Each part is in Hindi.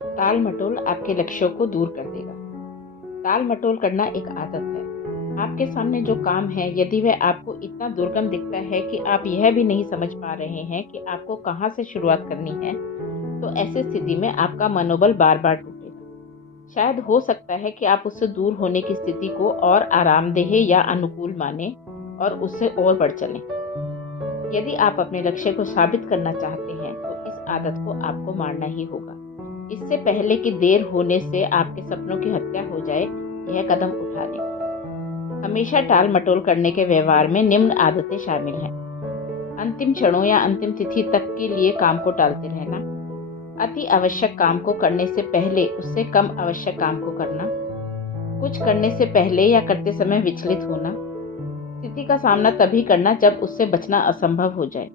टाल मटोल आपके लक्ष्यों को दूर कर देगा। टाल मटोल करना एक आदत है। आपके सामने जो काम है, यदि वह आपको इतना दुर्गम दिखता है कि आप यह भी नहीं समझ पा रहे हैं कि आपको कहाँ से शुरुआत करनी है, तो ऐसी स्थिति में आपका मनोबल बार बार टूटेगा। शायद हो सकता है कि आप उससे दूर होने की स्थिति को और आरामदेह या अनुकूल माने और उससे और बढ़ चलें। यदि आप अपने लक्ष्य को साबित करना चाहते हैं, तो इस आदत को आपको मारना ही होगा। इससे पहले कि देर होने से आपके सपनों की हत्या हो जाए, यह कदम उठा लें। हमेशा टाल मटोल करने के व्यवहार में निम्न आदतें शामिल हैं। अंतिम क्षणों या अंतिम तिथि तक के लिए काम को टालते रहना, अति आवश्यक काम को करने से पहले उससे कम आवश्यक काम को करना, कुछ करने से पहले या करते समय विचलित होना, स्थिति का सामना तभी करना जब उससे बचना असंभव हो जाए।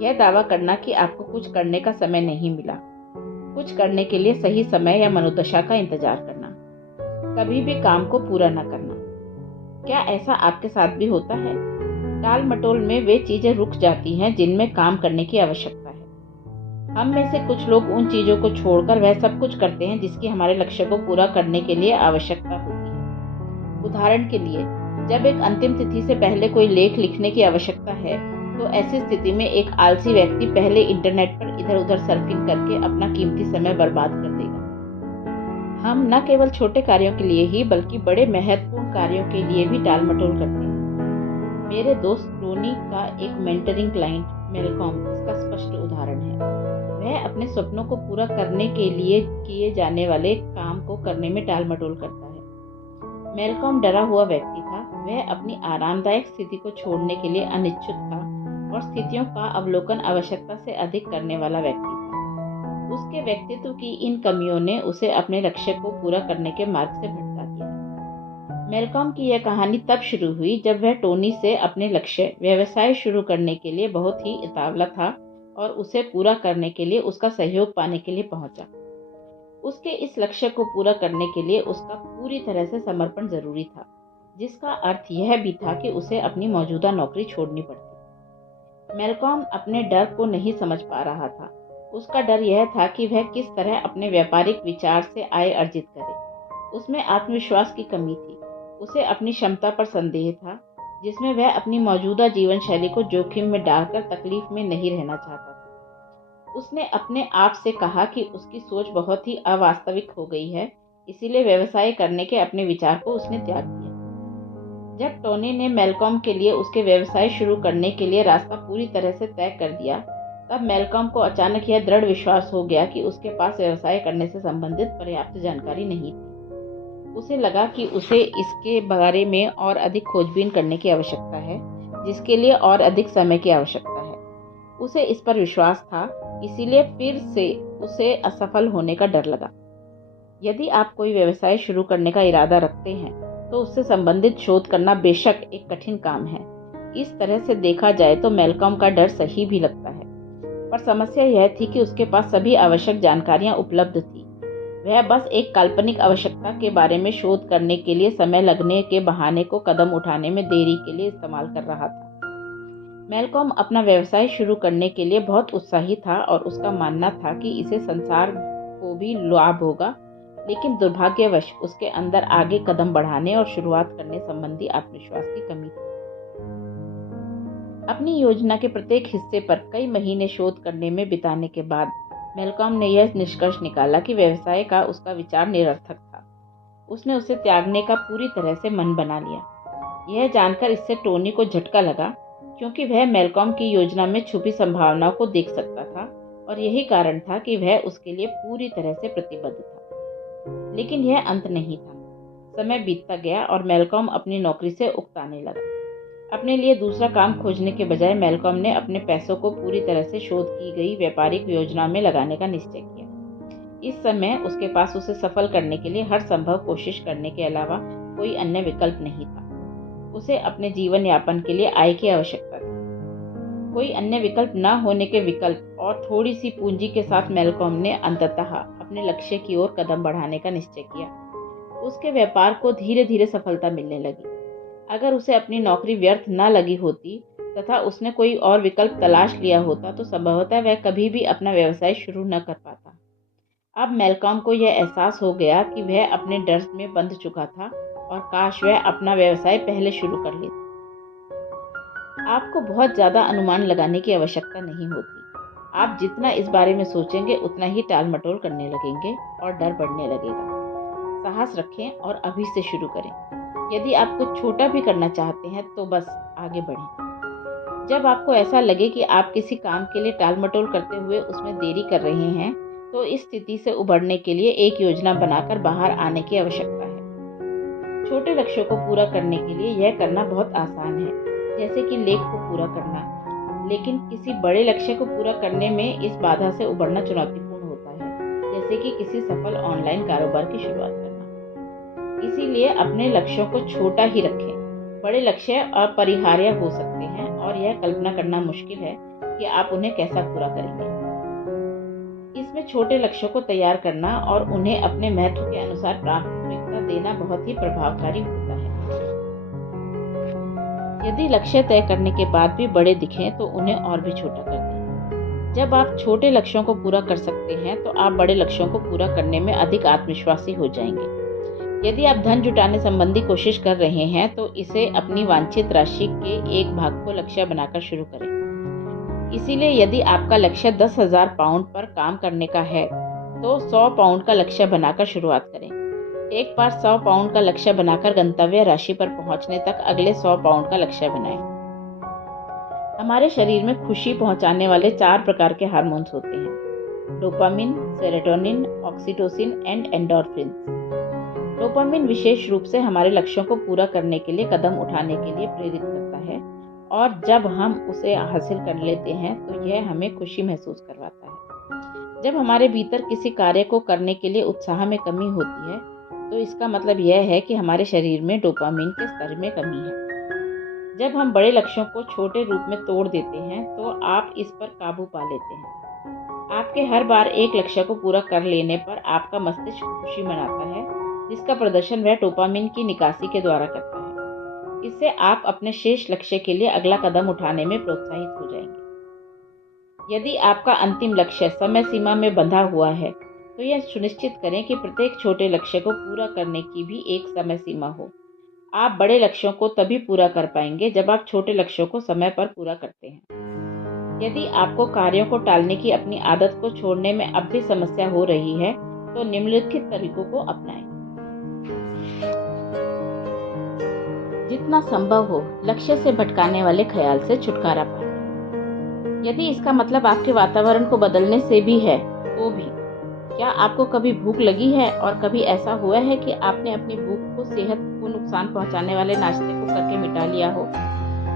यह दावा करना कि आपको कुछ करने का समय नहीं मिला, कुछ करने के लिए सही समय या मनोदशा का इंतजार करना, कभी भी काम को पूरा न करना। क्या ऐसा आपके साथ भी होता है? टाल मटोल में वे चीजें रुक जाती हैं जिनमें काम करने की आवश्यकता है। हम में से कुछ लोग उन चीजों को छोड़कर वह सब कुछ करते हैं जिसकी हमारे लक्ष्य को पूरा करने के लिए आवश्यकता होती है। उदाहरण के लिए, जब एक अंतिम तिथि से पहले कोई लेख लिखने की आवश्यकता है, तो ऐसी स्थिति में एक आलसी व्यक्ति पहले इंटरनेट पर इधर उधर सर्फिंग करके अपना कीमती समय बर्बाद कर देगा। हम न केवल छोटे कार्यों के लिए ही, बल्कि बड़े महत्वपूर्ण कार्यों के लिए भी टाल मटोल करते हैं। मेरे दोस्त टोनी का एक मेंटरिंग क्लाइंट मेलकॉम इसका स्पष्ट उदाहरण है। वह अपने सपनों को पूरा करने के लिए किए जाने वाले काम को करने में टाल मटोल करता है। मेलकॉम डरा हुआ व्यक्ति था। वह अपनी आरामदायक स्थिति को छोड़ने के लिए अनिच्छुक था और स्थितियों का अवलोकन आवश्यकता से अधिक करने वाला व्यक्ति था। उसके व्यक्तित्व की इन कमियों ने उसे अपने लक्ष्य को पूरा करने के मार्ग से भटका दिया। मेलकॉम की यह कहानी तब शुरू हुई जब वह टोनी से अपने लक्ष्य व्यवसाय शुरू करने के लिए बहुत ही उतावला था और उसे पूरा करने के लिए उसका सहयोग पाने के लिए पहुंचा। उसके इस लक्ष्य को पूरा करने के लिए उसका पूरी तरह से समर्पण जरूरी था, जिसका अर्थ यह भी था कि उसे अपनी मौजूदा नौकरी छोड़नी पड़ती। मेलकॉम अपने डर को नहीं समझ पा रहा था। उसका डर यह था कि वह किस तरह अपने व्यापारिक विचार से आय अर्जित करे। उसमें आत्मविश्वास की कमी थी। उसे अपनी क्षमता पर संदेह था, जिसमें वह अपनी मौजूदा जीवन शैली को जोखिम में डालकर तकलीफ में नहीं रहना चाहता था। उसने अपने आप से कहा कि उसकी सोच बहुत ही अवास्तविक हो गई है, इसीलिए व्यवसाय करने के अपने विचार को उसने त्याग दिया। जब टोनी ने मेलकॉम के लिए उसके व्यवसाय शुरू करने के लिए रास्ता पूरी तरह से तय कर दिया, तब मेलकॉम को अचानक यह दृढ़ विश्वास हो गया कि उसके पास व्यवसाय करने से संबंधित पर्याप्त जानकारी नहीं थी। उसे लगा कि उसे इसके बारे में और अधिक खोजबीन करने की आवश्यकता है, जिसके लिए और अधिक समय की आवश्यकता है। उसे इस पर विश्वास था, इसीलिए फिर से उसे असफल होने का डर लगा। यदि आप कोई व्यवसाय शुरू करने का इरादा रखते हैं, तो उससे संबंधित शोध करना बेशक एक कठिन काम है। इस तरह से देखा जाए तो मेलकॉम का डर सही भी लगता है, पर समस्या यह थी कि उसके पास सभी आवश्यक जानकारियां उपलब्ध थी। वह बस एक काल्पनिक आवश्यकता के बारे में शोध करने के लिए समय लगने के बहाने को कदम उठाने में देरी के लिए इस्तेमाल कर रहा था। मेलकॉम अपना व्यवसाय शुरू करने के लिए बहुत उत्साही था और उसका मानना था कि इसे संसार को भी लाभ होगा, लेकिन दुर्भाग्यवश उसके अंदर आगे कदम बढ़ाने और शुरुआत करने संबंधी आत्मविश्वास की कमी थी। अपनी योजना के प्रत्येक हिस्से पर कई महीने शोध करने में बिताने के बाद मेलकॉम ने यह निष्कर्ष निकाला कि व्यवसाय का उसका विचार निरर्थक था। उसने उसे त्यागने का पूरी तरह से मन बना लिया। यह जानकर इससे टोनी को झटका लगा, क्योंकि वह मेलकॉम की योजना में छुपी संभावनाओं को देख सकता था और यही कारण था कि वह उसके लिए पूरी तरह से प्रतिबद्ध था। लेकिन यह अंत नहीं था। समय बीतता गया और मेलकॉम अपनी नौकरी से उकताने लगा। अपने लिए दूसरा काम खोजने के बजाय मेलकॉम ने अपने पैसों को पूरी तरह से शोध की गई व्यापारिक योजना में लगाने का निश्चय किया। इस समय उसके पास उसे सफल करने के लिए हर संभव कोशिश करने के अलावा कोई अन्य विकल्प नहीं था। उसे अपने जीवन यापन के लिए आय की आवश्यकता थी। कोई अन्य विकल्प न होने के विकल्प और थोड़ी सी पूंजी के साथ मेलकॉम ने अंततः अपने लक्ष्य की ओर कदम बढ़ाने का निश्चय किया। उसके व्यापार को धीरे धीरे सफलता मिलने लगी। अगर उसे अपनी नौकरी व्यर्थ न लगी होती तथा उसने कोई और विकल्प तलाश लिया होता, तो संभवतः वह कभी भी अपना व्यवसाय शुरू न कर पाता। अब मैल्कॉम को यह एहसास हो गया कि वह अपने डर में बंध चुका था और काश वह अपना व्यवसाय पहले शुरू कर लेता। आपको बहुत ज़्यादा अनुमान लगाने की आवश्यकता नहीं होती। आप जितना इस बारे में सोचेंगे उतना ही टाल-मटोल करने लगेंगे और डर बढ़ने लगेगा। साहस रखें और अभी से शुरू करें। यदि आप कुछ छोटा भी करना चाहते हैं तो बस आगे बढ़ें। जब आपको ऐसा लगे कि आप किसी काम के लिए टाल-मटोल करते हुए उसमें देरी कर रहे हैं, तो इस स्थिति से उबरने के लिए एक योजना बनाकर बाहर आने की आवश्यकता है। छोटे लक्ष्यों को पूरा करने के लिए यह करना बहुत आसान है, जैसे कि लेख को पूरा करना, लेकिन किसी बड़े लक्ष्य को पूरा करने में इस बाधा से उबरना चुनौतीपूर्ण होता है, जैसे कि किसी सफल ऑनलाइन कारोबार की शुरुआत करना। इसीलिए अपने लक्ष्यों को छोटा ही रखें। बड़े लक्ष्य अपरिहार्य हो सकते हैं और यह कल्पना करना मुश्किल है कि आप उन्हें कैसा पूरा करेंगे। इसमें छोटे लक्ष्यों को तैयार करना और उन्हें अपने महत्व के अनुसार प्राथमिकता देना बहुत ही प्रभावकारी होता है। यदि लक्ष्य तय करने के बाद भी बड़े दिखें तो उन्हें और भी छोटा कर दें। जब आप छोटे लक्ष्यों को पूरा कर सकते हैं तो आप बड़े लक्ष्यों को पूरा करने में अधिक आत्मविश्वासी हो जाएंगे। यदि आप धन जुटाने संबंधी कोशिश कर रहे हैं तो इसे अपनी वांछित राशि के एक भाग को लक्ष्य बनाकर शुरू करें। इसीलिए यदि आपका लक्ष्य 10,000 पाउंड पर काम करने का है तो 100 पाउंड का लक्ष्य बनाकर शुरुआत करें। एक बार 100 पाउंड का लक्ष्य बनाकर गंतव्य राशि पर पहुंचने तक अगले 100 पाउंड का लक्ष्य बनाएं। हमारे शरीर में खुशी पहुंचाने वाले 4 प्रकार के हार्मोन्स होते हैं: dopamine, serotonin, oxytocin and endorphin. Dopamine विशेष रूप से हमारे लक्ष्यों को पूरा करने के लिए कदम उठाने के लिए प्रेरित करता है और जब हम उसे हासिल कर लेते हैं तो यह हमें खुशी महसूस करवाता है। जब हमारे भीतर किसी कार्य को करने के लिए उत्साह में कमी होती है तो इसका मतलब यह है कि हमारे शरीर में डोपामिन के स्तर में कमी है। जब हम बड़े लक्ष्यों को छोटे रूप में तोड़ देते हैं तो आप इस पर काबू पा लेते हैं। आपके हर बार एक लक्ष्य को पूरा कर लेने पर आपका मस्तिष्क खुशी मनाता है, जिसका प्रदर्शन वह डोपामिन की निकासी के द्वारा करता है। इससे आप अपने शेष लक्ष्य के लिए अगला कदम उठाने में प्रोत्साहित हो जाएंगे। यदि आपका अंतिम लक्ष्य समय सीमा में बंधा हुआ है तो यह सुनिश्चित करें कि प्रत्येक छोटे लक्ष्य को पूरा करने की भी एक समय सीमा हो। आप बड़े लक्ष्यों को तभी पूरा कर पाएंगे जब आप छोटे लक्ष्यों को समय पर पूरा करते हैं। यदि आपको कार्यों को टालने की अपनी आदत को छोड़ने में अब भी समस्या हो रही है तो निम्नलिखित तरीकों को अपनाएं। जितना संभव हो लक्ष्य से भटकाने वाले ख्याल से छुटकारा पाएं। यदि इसका मतलब आपके वातावरण को बदलने से भी है तो भी। क्या आपको कभी भूख लगी है और कभी ऐसा हुआ है कि आपने अपनी भूख को सेहत को नुकसान पहुंचाने वाले नाश्ते को करके मिटा लिया हो,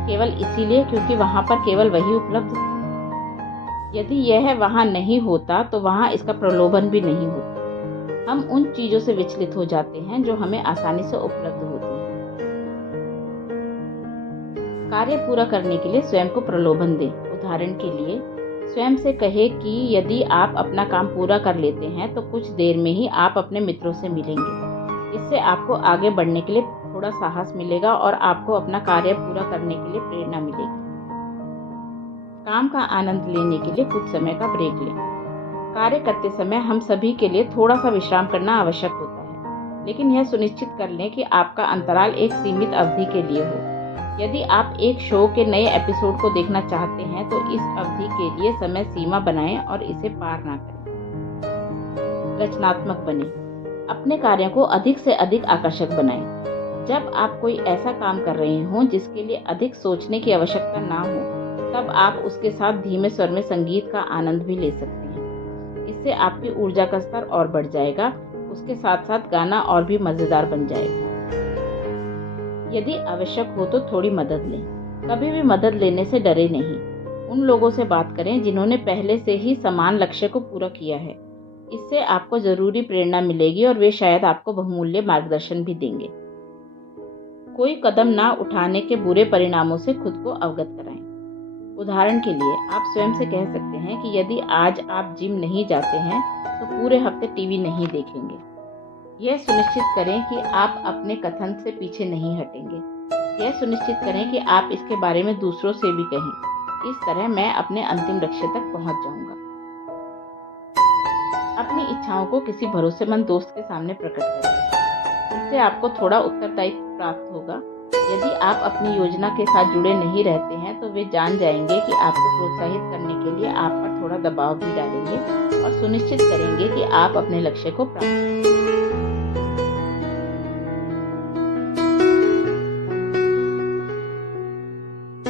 केवल इसीलिए क्योंकि वहां पर केवल वही उपलब्ध था? यदि यह वहां नहीं होता तो वहां इसका प्रलोभन भी नहीं होता। हम उन चीजों से विचलित हो जाते हैं जो हमें आसानी से उपलब्ध होती हैं। कार्य पूरा करने के लिए स्वयं को प्रलोभन दें। उदाहरण के लिए स्वयं से कहे कि यदि आप अपना काम पूरा कर लेते हैं तो कुछ देर में ही आप अपने मित्रों से मिलेंगे। इससे आपको आगे बढ़ने के लिए थोड़ा साहस मिलेगा और आपको अपना कार्य पूरा करने के लिए प्रेरणा मिलेगी। काम का आनंद लेने के लिए कुछ समय का ब्रेक लें। कार्य करते समय हम सभी के लिए थोड़ा सा विश्राम करना आवश्यक होता है, लेकिन यह सुनिश्चित कर लें कि आपका अंतराल एक सीमित अवधि के लिए हो। यदि आप एक शो के नए एपिसोड को देखना चाहते हैं तो इस अवधि के लिए समय सीमा बनाएं और इसे पार ना करें। रचनात्मक बनें। अपने कार्यों को अधिक से अधिक आकर्षक बनाएं। जब आप कोई ऐसा काम कर रहे हों जिसके लिए अधिक सोचने की आवश्यकता ना हो, तब आप उसके साथ धीमे स्वर में संगीत का आनंद भी ले सकते हैं। इससे आपकी ऊर्जा का स्तर और बढ़ जाएगा। उसके साथ साथ गाना और भी मज़ेदार बन जाएगा। यदि आवश्यक हो तो थोड़ी मदद लें। कभी भी मदद लेने से डरे नहीं। उन लोगों से बात करें जिन्होंने पहले से ही समान लक्ष्य को पूरा किया है। इससे आपको जरूरी प्रेरणा मिलेगी और वे शायद आपको बहुमूल्य मार्गदर्शन भी देंगे। कोई कदम ना उठाने के बुरे परिणामों से खुद को अवगत कराएं। उदाहरण के लिए आप स्वयं से कह सकते हैं कि यदि आज आप जिम नहीं जाते हैं तो पूरे हफ्ते टीवी नहीं देखेंगे। यह सुनिश्चित करें कि आप अपने कथन से पीछे नहीं हटेंगे। यह सुनिश्चित करें कि आप इसके बारे में दूसरों से भी कहें। इस तरह मैं अपने अंतिम लक्ष्य तक पहुंच जाऊंगा। अपनी इच्छाओं को किसी भरोसेमंद दोस्त के सामने प्रकट करें। इससे आपको थोड़ा उत्तरदायित्व प्राप्त होगा। यदि आप अपनी योजना के साथ जुड़े नहीं रहते हैं तो वे जान जाएंगे कि आपको प्रोत्साहित करने के लिए आप पर थोड़ा दबाव भी डालेंगे और सुनिश्चित करेंगे कि आप अपने लक्ष्य को प्राप्त करें।